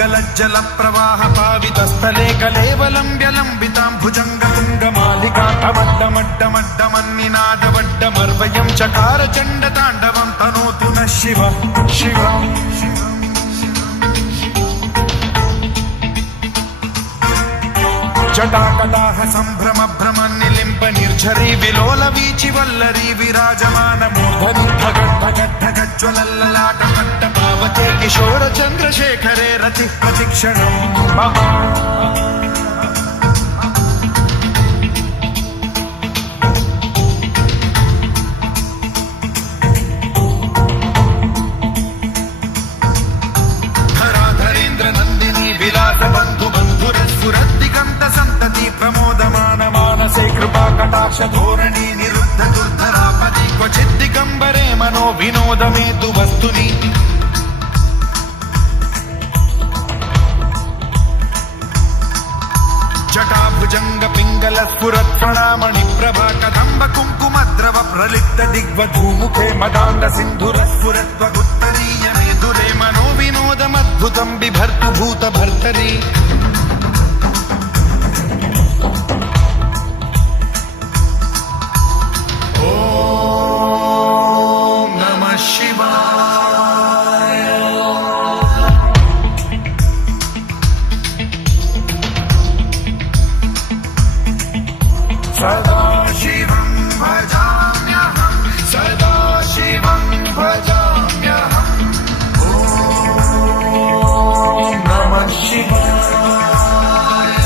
गलज्जल प्रवाह पावितस्थले कलेवलम्ब्य लम्बितां भुजङ्गतुङ्गमालिकाटमड्डमड्डमन्निनादवड्डमर्वयं चकार चण्डताण्डवं तनोतु नः शिव शिव जटाकटाह सम्भ्रम भ्रमन्निलिम्ब निर्झरी विलोल वीचि वल्लरी विराजमान मूर्धनि धगद्धगद्धगज्ज्वलल्ललाट मट्टपावते किशोर चन्द्रशेखरे रति प्रतिक्षणं मम धराधरेन्द्र नन्दिनी विलास बन्धु बन्धुरस्फुरद्दिगन्त सन्तति प्रमोदमान मानसे कृपा कटाक्ष धोरणी निरुद्ध दुर्धरापदि क्वचित् दिगम्बरे मनो विनोदमेतु वस्तुनि जटाभुजंग पिंगल स्फुरत् प्रणामणि प्रभा कदम्ब कुङ्कुमद्रव प्रलिप्त दिग्वधूमुखे मदान्ध सिन्धुर स्फुरत्वगुत्तरीय मेधुरे मनो विनोदमद्भुतं बिभर्तु भूत भर्तरि ॐ नमः शिवाय सदा शिवं भजाम्यहं सदा शिवं भजाम्यहम् ॐ नमः शिवाय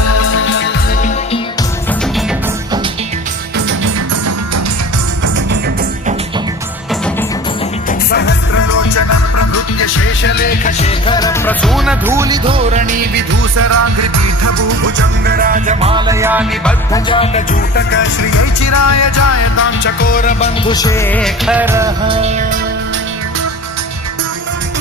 सहस्रलोचन प्रभृत्य शेषलेख शेखर प्रसून धूलि धोरणी विधूसराघ्रि पीठभूभुजंग राजमालया निबद्ध जात जूटक श्रियै चिराय जायतां चकोर बन्धुशेखरः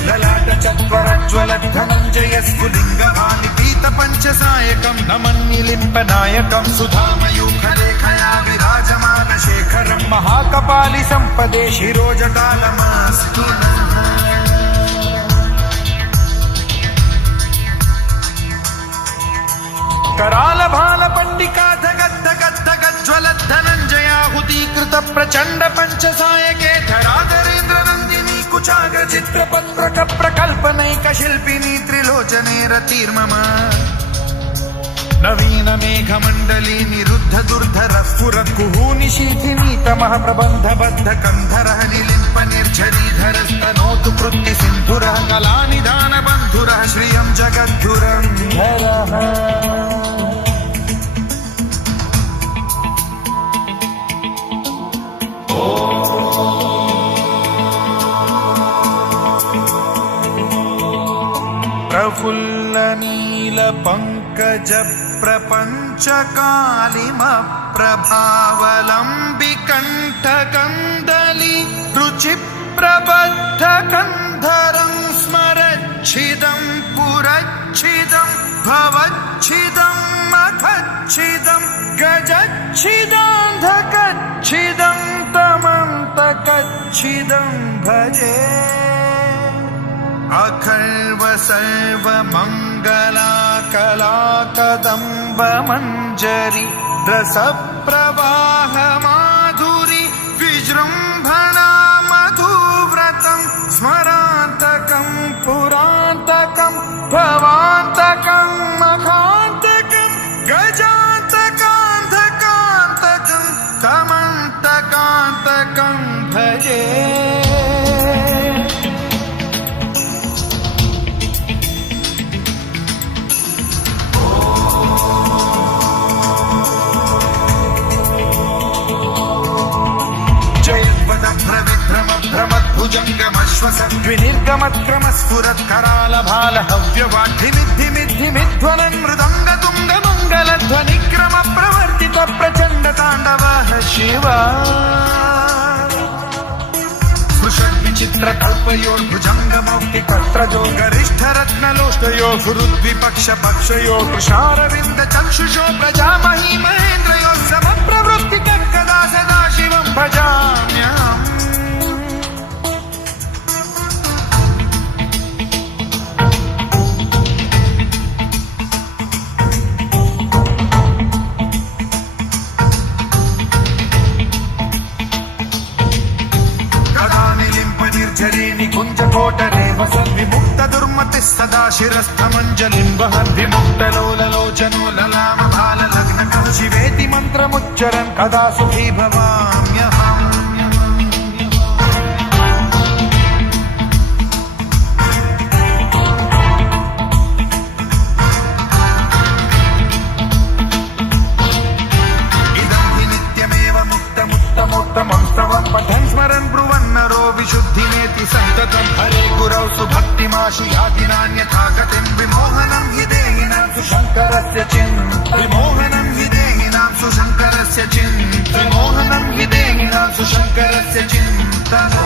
ललाट चत्वरज्ज्वल धनञ्जय स्फुलिङ्गभानि पीत पञ्चसायकं नमन्निलिम्पनायकं सुधामयूखलेखया विराजमान शेखरं महाकपालि सम्पदे शिरोजटालमस्तु कराल भाल पंडिका धगद्धगद्धगज्ज्वल धनञ्जयाहुतीकृत प्रचण्ड पञ्चसायके धराधरेन्द्र नन्दिनी कुचाग्र चित्रपत्रक प्रकल्पनैक शिल्पिनी त्रिलोचने रतिर्मम नवीन मेघमण्डली निरुद्ध दुर्धर स्फुरत् कुहूनि शीथिनी तमः प्रबन्ध बद्ध कन्धरः निलिम्प निर्झरीधरस्तनोतु कृत्ति सिन्धुरः कलानिधान बन्धुरः श्रियं जगद्धुरन्धरः प्रफुल्ल नील पंकज प्रपंच कालिम प्रभावलंबि कंठ कंदली रुचि प्रबद्ध कंधरं स्मरच्छिदं पुरच्छिदं भवच्छिदं मखच्छिदं गजच्छिदान्धकच्छिदं तमन्तकच्छिदं भजे अखर्व सर्व मंगला कला कदम्ब मंजरी रस प्रवाह माधुरी विजृंभणा मधुव्रतं स्मरान्तकं पुरान्तकं भवान्तकं मखान्तकं गजान्तकान्धकान्तकं तमन्तकान्तकं भजे भ्रमद्विनिर्गमत्क्रमस्फुरत् कराल भाल हव्यवाद्धिमिद्धिमिद्धिमिध्वनं मृदङ्ग तुङ्ग मङ्गलध्वनिक्रम प्रवर्तित प्रचण्ड ताण्डवः शिवा स्पृशद्विचित्र कल्पयोर्भुजङ्गमौक्तिकर्त्रजो गरिष्ठ रत्नलोष्टयो गुरुद्विपक्ष पक्षयो कृशारविन्द चक्षुषो प्रजामही महेन्द्रयो समप्रवृत्ति कदा सदा शिवं भजाम्यहम् सदा शिरस्थमञ्जलिं वहन् विमुक्तलोललोचनो ललामभाललग्नकः शिवेति मन्त्रमुच्चरन् कदा सुखी भवाम्यहम् उत्तमोत्तमं स्तवं पठन् स्मरन् ब्रुवन्नरो विशुद्धिमेति सन्ततं हरे गुरौ सुभक्तिमाशु याति नान्यथा गतिं विमोहनं हि देहिनां सुशङ्करस्य विमोहनं हि देहिनां सुशङ्करस्य विमोहनं हि देहिनां सुशङ्करस्य चिन्तनम्